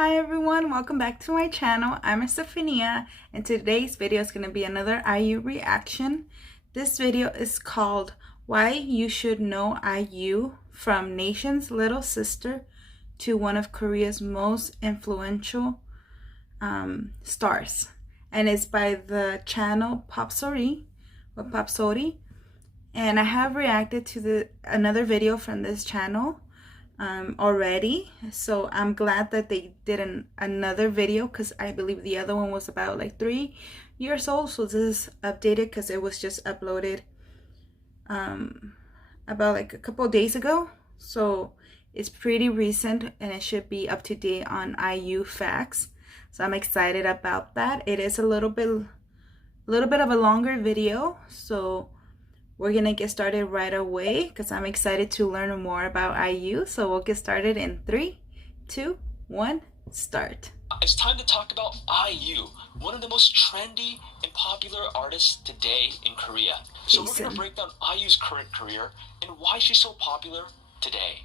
Hi everyone, welcome back to my channel. I'm Estefania and today's video is going to be another IU reaction. This video is called Why You Should Know IU, from Nation's Little Sister to one of Korea's most influential stars. And it's by the channel Popsori or Popsori. And I have reacted to another video from this channel already, so I'm glad that they did another video, because I believe the other one was about like 3 years old. So this is updated because it was just uploaded about like a couple of days ago, so it's pretty recent and it should be up to date on IU facts. So I'm excited about that. It is a little bit of a longer video, so we're gonna get started right away because I'm excited to learn more about IU. So we'll get started in 3, 2, 1, start. It's time to talk about IU, one of the most trendy and popular artists today in Korea. So we're gonna break down IU's current career and why she's so popular today.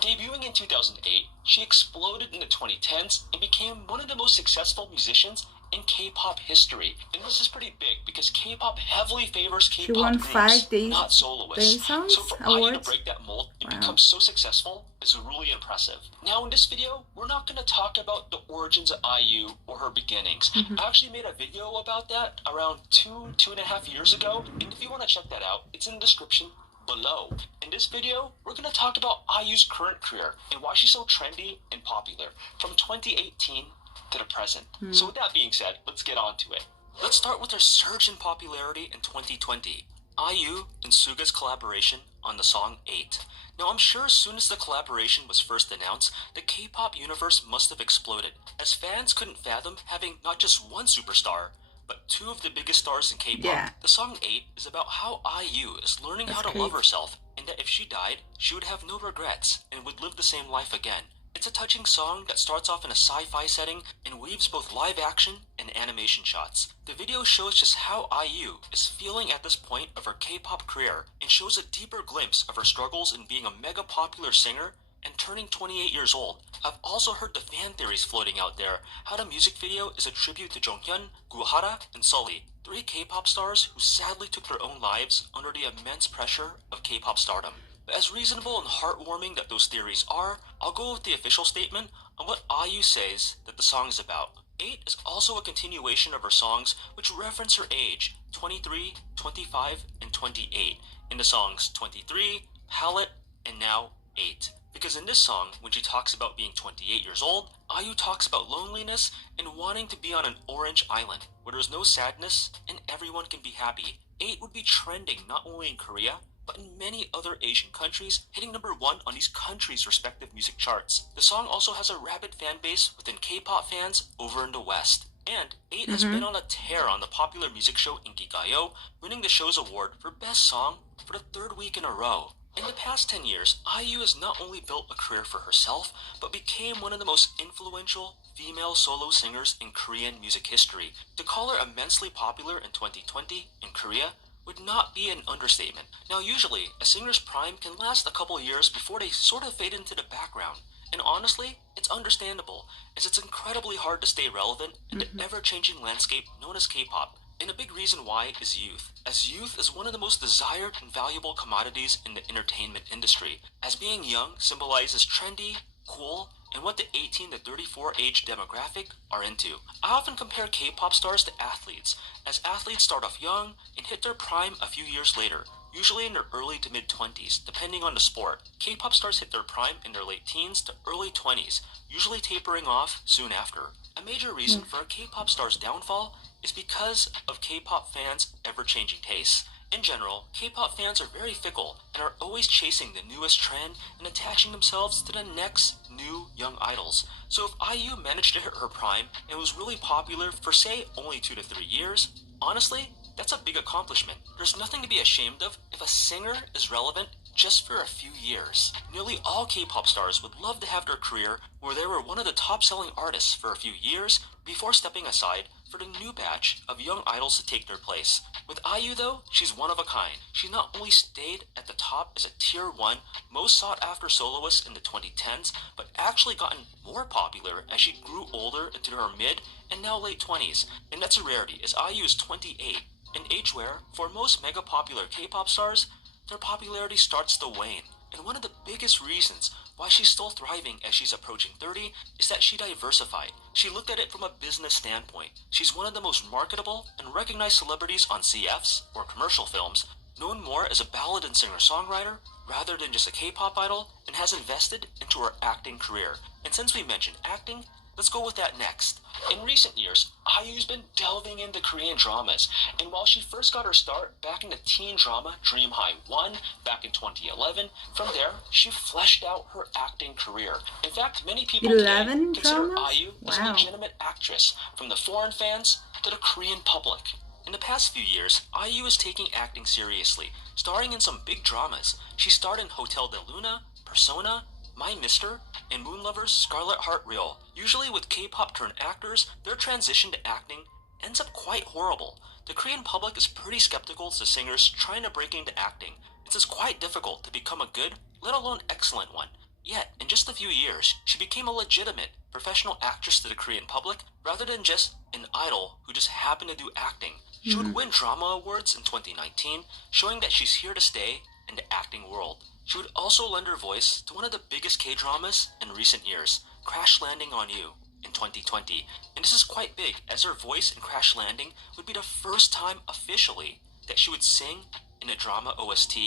Debuting in 2008, she exploded in the 2010s and became one of the most successful musicians in K-pop history. And this is pretty big because K-pop heavily favors K-pop groups, not soloists. So for IU to break that mold and become so successful is really impressive. Now in this video, we're not going to talk about the origins of IU or her beginnings. I actually made a video about that around 2.5 years ago. And if you want to check that out, it's in the description below. In this video, we're going to talk about IU's current career and why she's so trendy and popular from 2018 to the present. So with that being said, let's get on to it. Let's start with her surge in popularity in 2020. IU and Suga's collaboration on the song 8. Now I'm sure as soon as the collaboration was first announced, the K-pop universe must have exploded, as fans couldn't fathom having not just one superstar, but 2 of the biggest stars in K-pop. Yeah. The song 8 is about how IU is learning how to love herself, and that if she died, she would have no regrets and would live the same life again. It's a touching song that starts off in a sci-fi setting and weaves both live action and animation shots. The video shows just how IU is feeling at this point of her K-pop career and shows a deeper glimpse of her struggles in being a mega popular singer and turning 28 years old. I've also heard the fan theories floating out there how the music video is a tribute to Jonghyun, Guhara, and Sully, 3 K-pop stars who sadly took their own lives under the immense pressure of K-pop stardom. But as reasonable and heartwarming that those theories are, I'll go with the official statement on what IU says that the song is about. 8 is also a continuation of her songs which reference her age, 23, 25, and 28, in the songs 23, Palette, and now 8. Because in this song, when she talks about being 28 years old, IU talks about loneliness and wanting to be on an orange island where there's no sadness and everyone can be happy. 8 would be trending not only in Korea, but in many other Asian countries, hitting number 1 on these countries' respective music charts. The song also has a rabid fan base within K-pop fans over in the West. And 8 has been on a tear on the popular music show Inkigayo, winning the show's award for Best Song for the 3rd week in a row. In the past 10 years, IU has not only built a career for herself, but became one of the most influential female solo singers in Korean music history. To call her immensely popular in 2020 in Korea would not be an understatement. Now usually, a singer's prime can last a couple years before they sort of fade into the background. And honestly, it's understandable, as it's incredibly hard to stay relevant in the ever-changing landscape known as K-pop. And a big reason why is youth, as youth is one of the most desired and valuable commodities in the entertainment industry, as being young symbolizes trendy, cool, and what the 18 to 34 age demographic are into. I often compare K-pop stars to athletes, as athletes start off young and hit their prime a few years later, usually in their early to mid-20s, depending on the sport. K-pop stars hit their prime in their late teens to early 20s, usually tapering off soon after. A major reason for a K-pop star's downfall is because of K-pop fans' ever-changing tastes. In general, K-pop fans are very fickle and are always chasing the newest trend and attaching themselves to the next new young idols. So if IU managed to hit her prime and was really popular for say only 2 to 3 years, honestly, that's a big accomplishment. There's nothing to be ashamed of if a singer is relevant just for a few years. Nearly all K-pop stars would love to have their career where they were one of the top-selling artists for a few years before stepping aside for the new batch of young idols to take their place. With IU though, she's one of a kind. She not only stayed at the top as a tier 1 most sought after soloist in the 2010s, but actually gotten more popular as she grew older into her mid and now late 20s. And that's a rarity, as IU is 28, an age where, for most mega popular K-pop stars, their popularity starts to wane. And one of the biggest reasons why she's still thriving as she's approaching 30 is that she diversified. She looked at it from a business standpoint. She's one of the most marketable and recognized celebrities on CFs, or commercial films, known more as a ballad and singer-songwriter rather than just a K-pop idol, and has invested into her acting career. And since we mentioned acting, let's go with that next. In recent years, IU's been delving into Korean dramas, and while she first got her start back in the teen drama Dream High 1 back in 2011, from there, she fleshed out her acting career. In fact, many people today consider IU as a legitimate actress, from the foreign fans to the Korean public. In the past few years, IU is taking acting seriously, starring in some big dramas. She starred in Hotel de Luna, Persona, My Mister, and Moonlover's Scarlet Heart Reel. Usually with K-pop turned actors, their transition to acting ends up quite horrible. The Korean public is pretty skeptical to singers trying to break into acting. It's quite difficult to become a good, let alone excellent one. Yet, in just a few years, she became a legitimate, professional actress to the Korean public, rather than just an idol who just happened to do acting. She would win drama awards in 2019, showing that she's here to stay in the acting world. She would also lend her voice to one of the biggest K-dramas in recent years, Crash Landing on You, in 2020. And this is quite big, as her voice in Crash Landing would be the first time officially that she would sing in a drama OST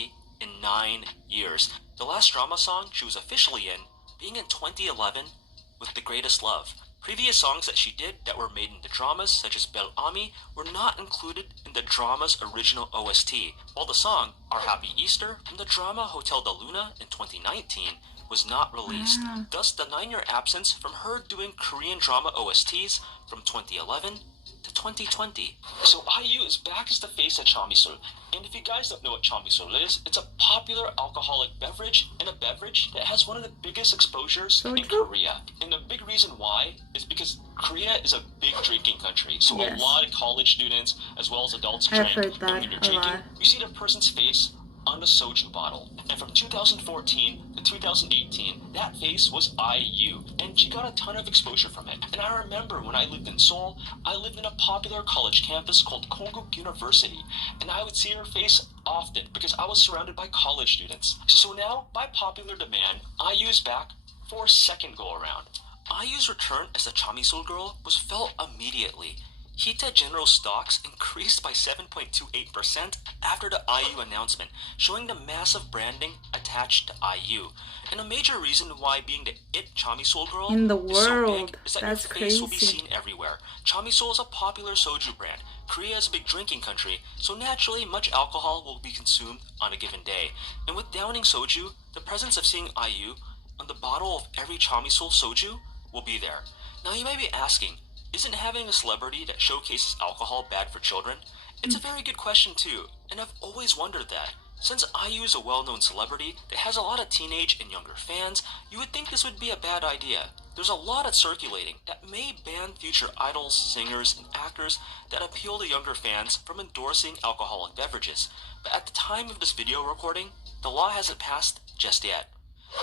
in 9 years. The last drama song she was officially in being in 2011 with The Greatest Love. Previous songs that she did that were made into dramas, such as Bel Ami, were not included in the drama's original OST, while the song Our Happy Easter from the drama Hotel de Luna in 2019 was not released. Thus, the 9-year absence from her doing Korean drama OSTs from 2011 to 2020. So IU is back as the face of Chamisul. And if you guys don't know what Chamisul is, it's a popular alcoholic beverage, and a beverage that has one of the biggest exposures in Korea. And the big reason why is because Korea is a big drinking country. So a lot of college students, as well as adults, drink. And when you're drinking, you see the person's face on the soju bottle. And from 2014 to 2018, that face was IU, and she got a ton of exposure from it. And I remember when I lived in Seoul, I lived in a popular college campus called Konkuk University, and I would see her face often because I was surrounded by college students. So now, by popular demand, IU is back for a second go around. IU's return as the Chamisul girl was felt immediately. Hita General stocks increased by 7.28% after the IU announcement, showing the massive branding attached to IU. And a major reason why being the it Chamisul girl in the is so world, big is that your face will be seen everywhere. Chamisul is a popular soju brand. Korea is a big drinking country, so naturally much alcohol will be consumed on a given day. And with downing soju, the presence of seeing IU on the bottle of every Chamisul soju will be there. Now you may be asking, isn't having a celebrity that showcases alcohol bad for children? It's a very good question too, and I've always wondered that. Since IU is a well-known celebrity that has a lot of teenage and younger fans, you would think this would be a bad idea. There's a lot of circulating that may ban future idols, singers, and actors that appeal to younger fans from endorsing alcoholic beverages. But at the time of this video recording, the law hasn't passed just yet.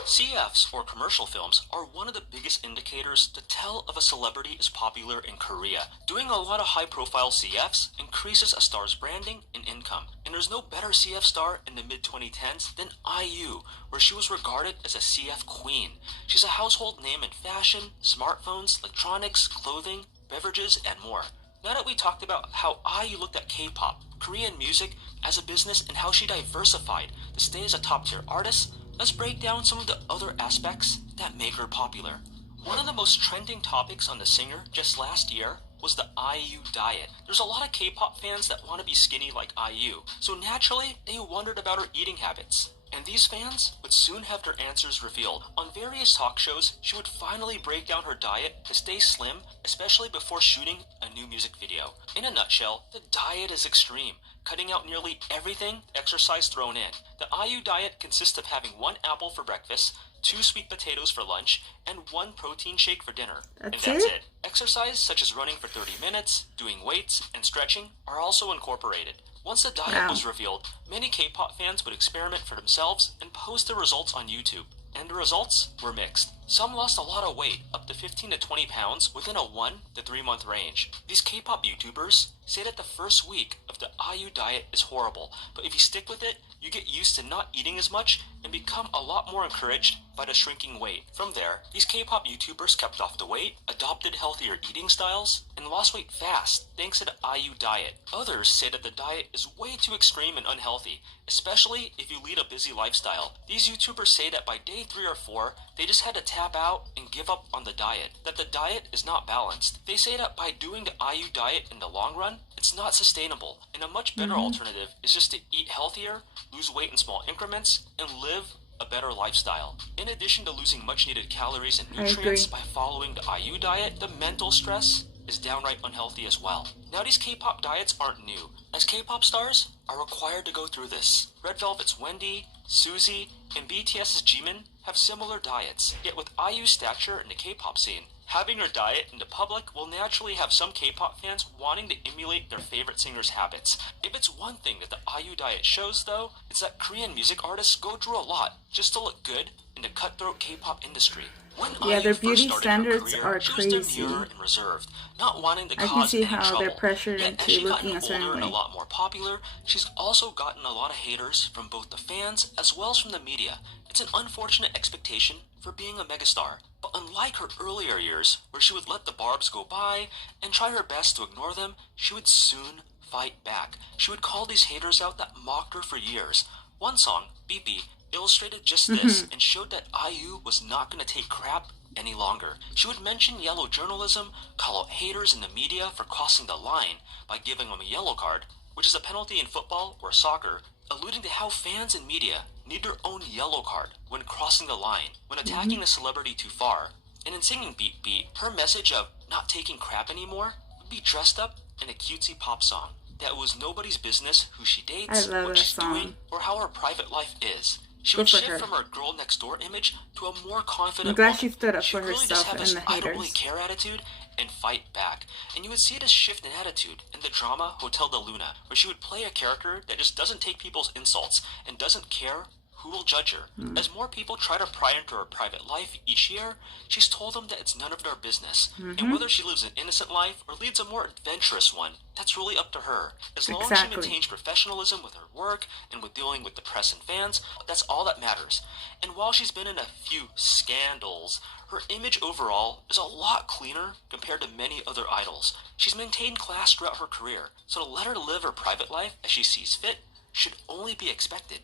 CFs, or commercial films, are one of the biggest indicators to tell if a celebrity is popular in Korea. Doing a lot of high-profile CFs increases a star's branding and income. And there's no better CF star in the mid-2010s than IU, where she was regarded as a CF queen. She's a household name in fashion, smartphones, electronics, clothing, beverages, and more. Now that we talked about how IU looked at K-pop, Korean music, as a business, and how she diversified to stay as a top-tier artist, let's break down some of the other aspects that make her popular. One of the most trending topics on the singer just last year was the IU diet. There's a lot of K-pop fans that want to be skinny like IU, so naturally they wondered about her eating habits. And these fans would soon have their answers revealed. On various talk shows, she would finally break down her diet to stay slim, especially before shooting a new music video. In a nutshell, the diet is extreme. cutting out nearly everything, exercise thrown in. The IU diet consists of having 1 apple for breakfast, 2 sweet potatoes for lunch, and 1 protein shake for dinner. And that's it. Exercise, such as running for 30 minutes, doing weights, and stretching, are also incorporated. Once the diet was revealed, many K-pop fans would experiment for themselves and post the results on YouTube. And the results were mixed. Some lost a lot of weight, up to 15 to 20 pounds, within a 1 to 3 month range. These K-pop YouTubers say that the first week of the IU diet is horrible, but if you stick with it, you get used to not eating as much and become a lot more encouraged by the shrinking weight. From there, these K-pop YouTubers kept off the weight, adopted healthier eating styles, and lost weight fast thanks to the IU diet. Others say that the diet is way too extreme and unhealthy, especially if you lead a busy lifestyle. These YouTubers say that by day 3 or 4, they just had to tap out and give up on the diet, that the diet is not balanced. They say that by doing the IU diet in the long run, it's not sustainable, and a much better alternative is just to eat healthier, lose weight in small increments, and live a better lifestyle. In addition to losing much needed calories and nutrients by following the IU diet, the mental stress is downright unhealthy as well. Now these K-pop diets aren't new, as K-pop stars are required to go through this. Red Velvet's Wendy, Suzy, and BTS's Jimin have similar diets, yet with IU's stature in the K-pop scene, having her diet in the public will naturally have some K-pop fans wanting to emulate their favorite singer's habits. If it's one thing that the IU diet shows though, it's that Korean music artists go through a lot just to look good in the cutthroat K-pop industry. When their beauty standards are crazy. And reserved, not wanting to I can see how trouble. they're pressured Yet, into as she looking gotten a certain older and a way. lot more popular, she's also gotten a lot of haters from both the fans as well as from the media. It's an unfortunate expectation for being a megastar. But unlike her earlier years, where she would let the barbs go by and try her best to ignore them, she would soon fight back. She would call these haters out that mocked her for years. One song, Beep Beep, illustrated just this and showed that IU was not going to take crap any longer. She would mention yellow journalism, call out haters in the media for crossing the line by giving them a yellow card, which is a penalty in football or soccer, alluding to how fans and media need their own yellow card when crossing the line, when attacking a celebrity too far. And in singing Beep Beep, her message of not taking crap anymore would be dressed up in a cutesy pop song. That it was nobody's business who she dates, what she's doing, or how her private life is. She would shift from her girl next door image to a more confident I'm glad woman. she stood up She for really herself just had and this the I don't really haters. care attitude and fight back. And you would see this shift in attitude in the drama Hotel de Luna, where she would play a character that just doesn't take people's insults and doesn't care who will judge her. As more people try to pry into her private life each year, she's told them that it's none of their business. And whether she lives an innocent life or leads a more adventurous one, that's really up to her. As long as she maintains professionalism with her work and with dealing with the press and fans, that's all that matters. And while she's been in a few scandals, her image overall is a lot cleaner compared to many other idols. She's maintained class throughout her career, so to let her live her private life as she sees fit should only be expected.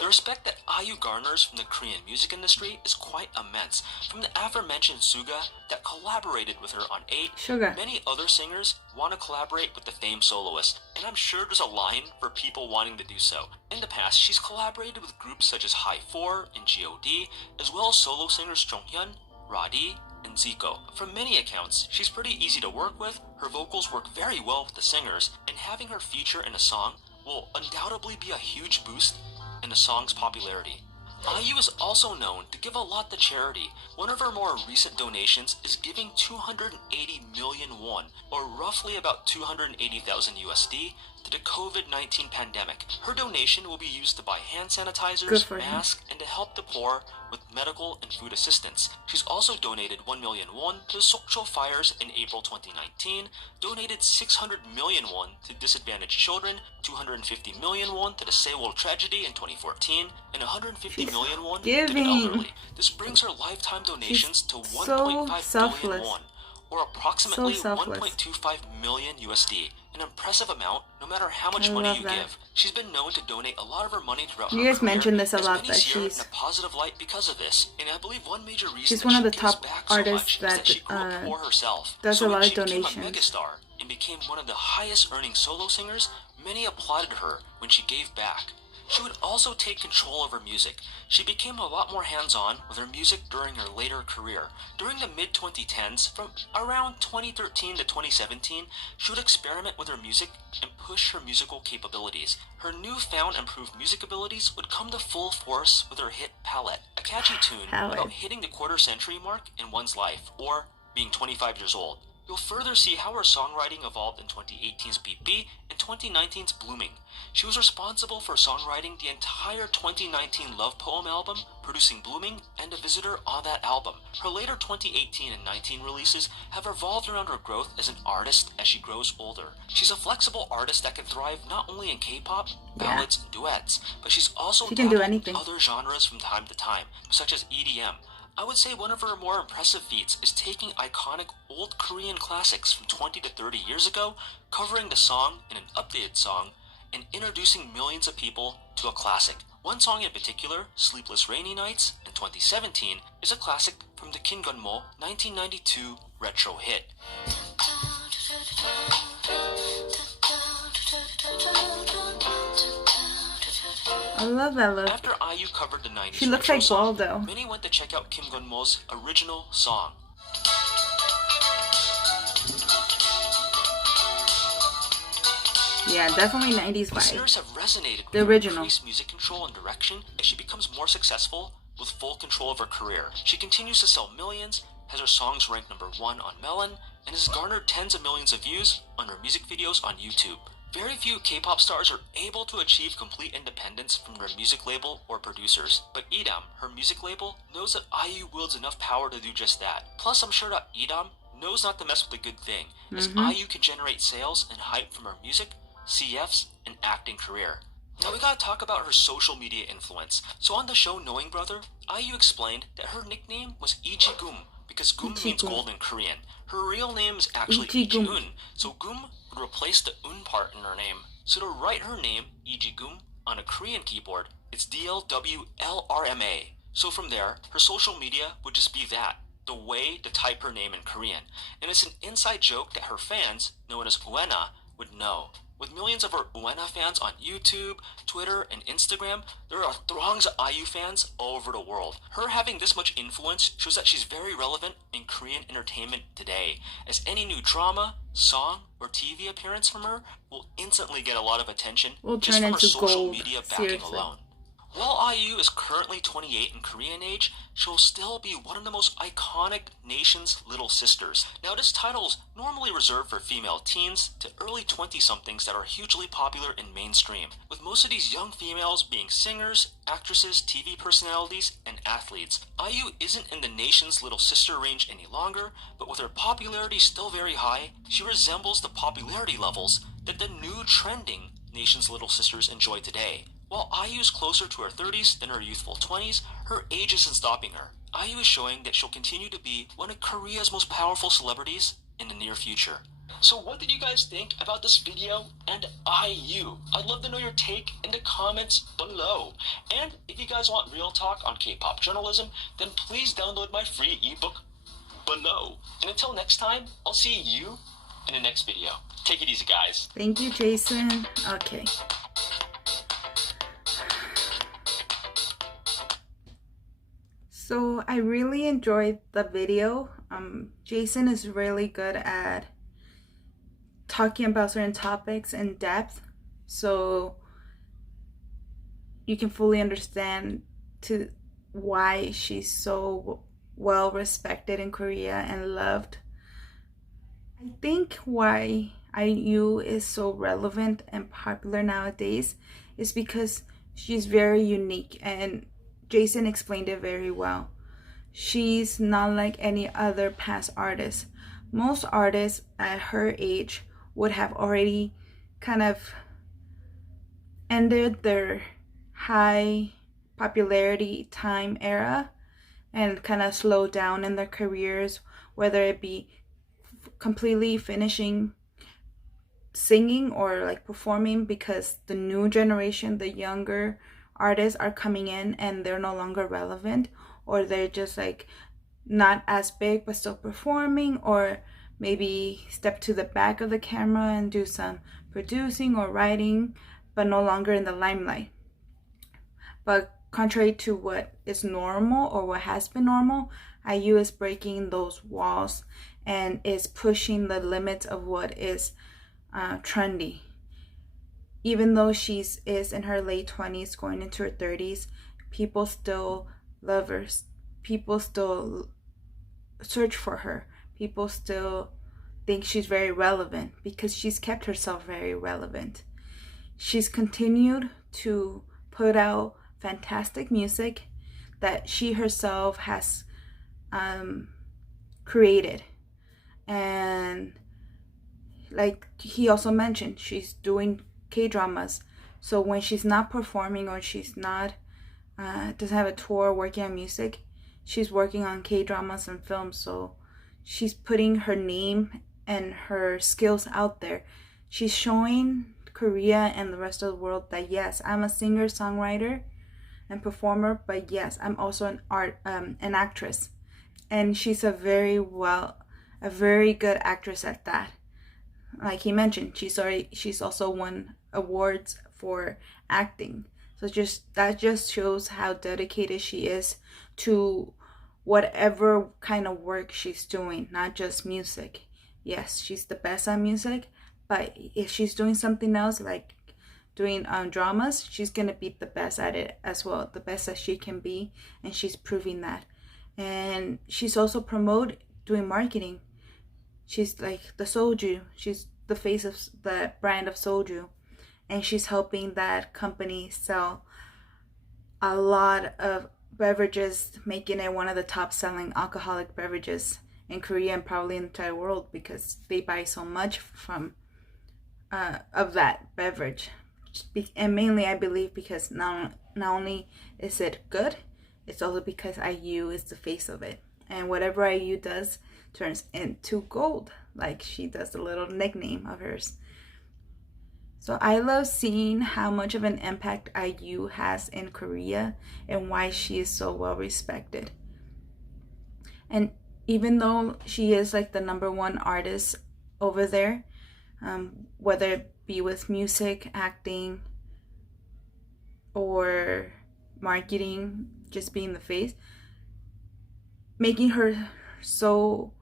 The respect that IU garners from the Korean music industry is quite immense. From the aforementioned Suga that collaborated with her on 8, many other singers want to collaborate with the famed soloist, and I'm sure there's a line for people wanting to do so. In the past, she's collaborated with groups such as High 4 and G.O.D, as well as solo singers Jonghyun, Radi, and Zico. From many accounts, she's pretty easy to work with, her vocals work very well with the singers, and having her feature in a song will undoubtedly be a huge boost in the song's popularity. IU is also known to give a lot to charity. One of her more recent donations is giving 280 million won, or roughly about 280,000 USD, to the COVID-19 pandemic. Her donation will be used to buy hand sanitizers, masks, and to help the poor with medical and food assistance. She's also donated 1 million won to the Sokcho fires in April 2019, donated 600 million won to disadvantaged children, 250 million won to the Sewol tragedy in 2014, and 150 million won to the elderly. This brings her lifetime donations to 1.5 billion won, or approximately 1.25 million USD. An impressive amount, no matter how much money you give. She's been known to donate a lot of her money throughout her career. You guys mentioned this a lot, that she's in a positive light because of this. And I believe one major reason she's one of the top artists that she grew up poor herself. does a lot of donations. donations. Became a megastar and became one of the highest earning solo singers, many applauded her when she gave back. She would also take control of her music. She became a lot more hands-on with her music during her later career. During the mid-2010s, from around 2013 to 2017, she would experiment with her music and push her musical capabilities. Her newfound improved music abilities would come to full force with her hit Palette, a catchy tune about hitting the quarter-century mark in one's life, or being 25 years old. You'll further see how her songwriting evolved in 2018's Beat B and 2019's Blooming. She was responsible for songwriting the entire 2019 Love Poem album, producing Blooming and A Visitor on that album. Her later 2018 and 19 releases have revolved around her growth as an artist as she grows older. She's a flexible artist that can thrive not only in K-pop, ballads, and duets, but she's also dabbled in other genres from time to time, such as EDM. I would say one of her more impressive feats is taking iconic old Korean classics from 20 to 30 years ago, covering the song in an updated song, and introducing millions of people to a classic. One song in particular, Sleepless Rainy Nights, in 2017, is a classic from the Kim Gun-mo 1992 retro hit. I love that look. After IU covered the 90s, she looks like Baldo. Many went to check out Kim Gun-mo's original song. Yeah, definitely 90s vibe. Listeners have resonated the with original. Increased music control and direction as she becomes more successful with full control of her career. She continues to sell millions, has her songs ranked #1 on Melon, and has garnered tens of millions of views on her music videos on YouTube. Very few K-pop stars are able to achieve complete independence from their music label or producers, but EDAM, her music label, knows that IU wields enough power to do just that. Plus, I'm sure that EDAM knows not to mess with a good thing, as IU can generate sales and hype from her music, CFs, and acting career. Now we gotta talk about her social media influence. So on the show Knowing Brother, IU explained that her nickname was Ijigum, because gum means gold in Korean. Her real name is actually Iji-un, so gum would replace the un part in her name. So to write her name, Iji-gum, on a Korean keyboard, it's DLWLRMA. So from there, her social media would just be that, the way to type her name in Korean. And it's an inside joke that her fans, known as Uena, would know. With millions of her Uena fans on YouTube, Twitter, and Instagram, there are throngs of IU fans all over the world. Her having this much influence shows that she's very relevant in Korean entertainment today, as any new drama, song, or TV appearance from her will instantly get a lot of attention just from her social media backing alone. While IU is currently 28 in Korean age, she'll still be one of the most iconic nation's little sisters. Now this title is normally reserved for female teens to early 20-somethings that are hugely popular in mainstream, with most of these young females being singers, actresses, TV personalities, and athletes. IU isn't in the nation's little sister range any longer, but with her popularity still very high, she resembles the popularity levels that the new trending nation's little sisters enjoy today. While IU is closer to her 30s than her youthful 20s, her age isn't stopping her. IU is showing that she'll continue to be one of Korea's most powerful celebrities in the near future. So what did you guys think about this video and IU? I'd love to know your take in the comments below. And if you guys want real talk on K-pop journalism, then please download my free ebook below. And until next time, I'll see you in the next video. Take it easy, guys. Thank you, Jason. Okay. So I really enjoyed the video. Jason is really good at talking about certain topics in depth, so you can fully understand why she's so well respected in Korea and loved. I think why IU is so relevant and popular nowadays is because she's very unique, and Jason explained it very well. She's not like any other past artist. Most artists at her age would have already kind of ended their high popularity time era and kind of slowed down in their careers, whether it be completely finishing singing or like performing, because the new generation, the younger artists are coming in and they're no longer relevant, or they're just like not as big but still performing, or maybe step to the back of the camera and do some producing or writing but no longer in the limelight. But contrary to what is normal or what has been normal, IU is breaking those walls and is pushing the limits of what is trendy. Even though she's is in her late 20s, going into her 30s, people still love her. People still search for her. People still think she's very relevant because she's kept herself very relevant. She's continued to put out fantastic music that she herself has created. And like he also mentioned, she's doing K-dramas. So when she's not performing or she's not doesn't have a tour working on music, she's working on K-dramas and films. So she's putting her name and her skills out there. She's showing Korea and the rest of the world that yes, I'm a singer, songwriter, and performer, but yes, I'm also an actress, and she's a very good actress at that. Like he mentioned, she's also won awards for acting. So that just shows how dedicated she is to whatever kind of work she's doing, not just music. Yes, she's the best at music, but if she's doing something else like doing dramas, she's gonna be the best at it as well, the best that she can be, and she's proving that. And she's also doing marketing. She's like the soju. She's the face of the brand of soju, and she's helping that company sell a lot of beverages, making it one of the top selling alcoholic beverages in Korea and probably in the entire world because they buy so much from of that beverage. And mainly I believe because not only is it good, it's also because IU is the face of it, and whatever IU does turns into gold, like she does a little nickname of hers. So I love seeing how much of an impact IU has in Korea and why she is so well respected. And even though she is like the #1 artist over there, whether it be with music, acting, or marketing, just being the face, making her so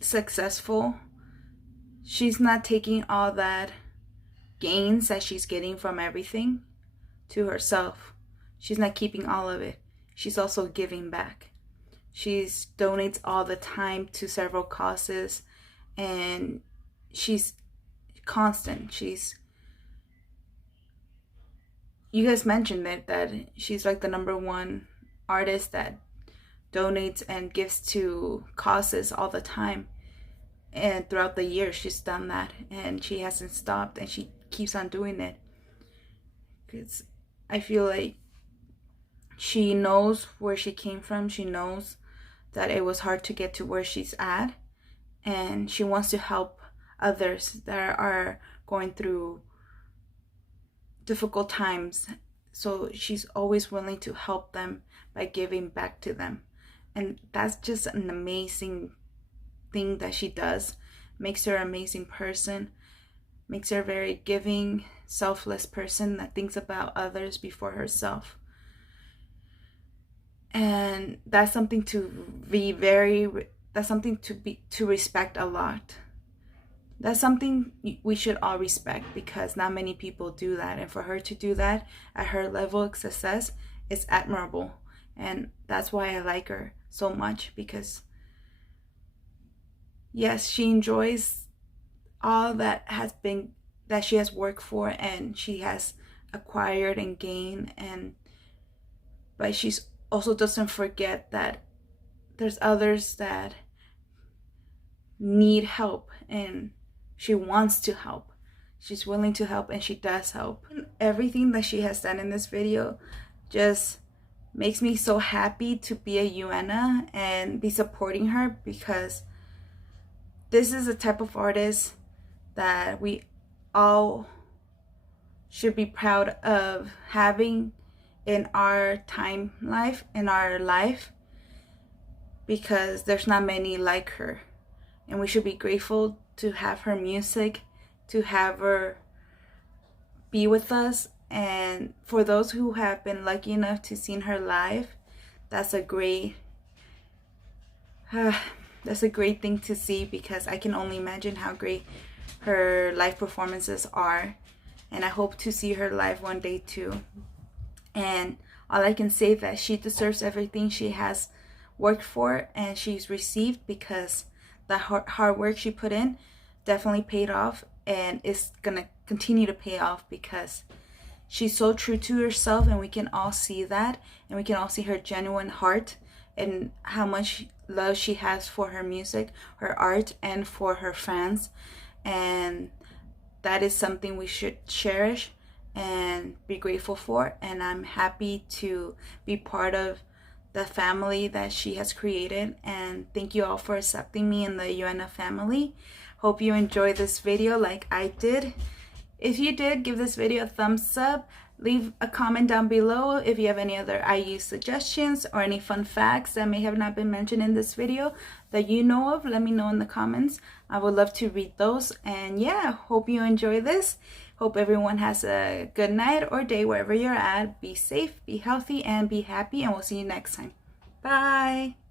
successful, she's not taking all that gains that she's getting from everything to herself. She's not keeping all of it. She's also giving back. She donates all the time to several causes, and she's constant. You guys mentioned that she's like the #1 artist that donates and gives to causes all the time, and throughout the years she's done that, and she hasn't stopped, and she keeps on doing it because I feel like she knows where she came from. She knows that it was hard to get to where she's at, and she wants to help others that are going through difficult times. So she's always willing to help them by giving back to them, and that's just an amazing thing that she does. Makes her an amazing person, makes her a very giving, selfless person that thinks about others before herself. And that's something to respect a lot. That's something we should all respect because not many people do that, and for her to do that at her level of success is admirable. And that's why I like her so much, because yes, she enjoys all that she has worked for and she has acquired and gained, but she also doesn't forget that there's others that need help, and she wants to help. She's willing to help, and she does help. Everything that she has done in this video just makes me so happy to be a UNA and be supporting her, because this is a type of artist that we all should be proud of having in our life, because there's not many like her, and we should be grateful to have her music, to have her be with us, And for those who have been lucky enough to see her live, that's a great that's a great thing to see, because I can only imagine how great her live performances are. And I hope to see her live one day too. And all I can say is that she deserves everything she has worked for and she's received, because the hard work she put in definitely paid off, and it's gonna continue to pay off, because she's so true to herself, and we can all see that, and we can all see her genuine heart and how much love she has for her music, her art, and for her fans. And that is something we should cherish and be grateful for. And I'm happy to be part of the family that she has created. And thank you all for accepting me in the UNF family. Hope you enjoyed this video like I did. If you did, give this video a thumbs up. Leave a comment down below if you have any other IU suggestions or any fun facts that may have not been mentioned in this video that you know of. Let me know in the comments. I would love to read those. And yeah, hope you enjoy this. Hope everyone has a good night or day wherever you're at. Be safe, be healthy, and be happy. And we'll see you next time. Bye.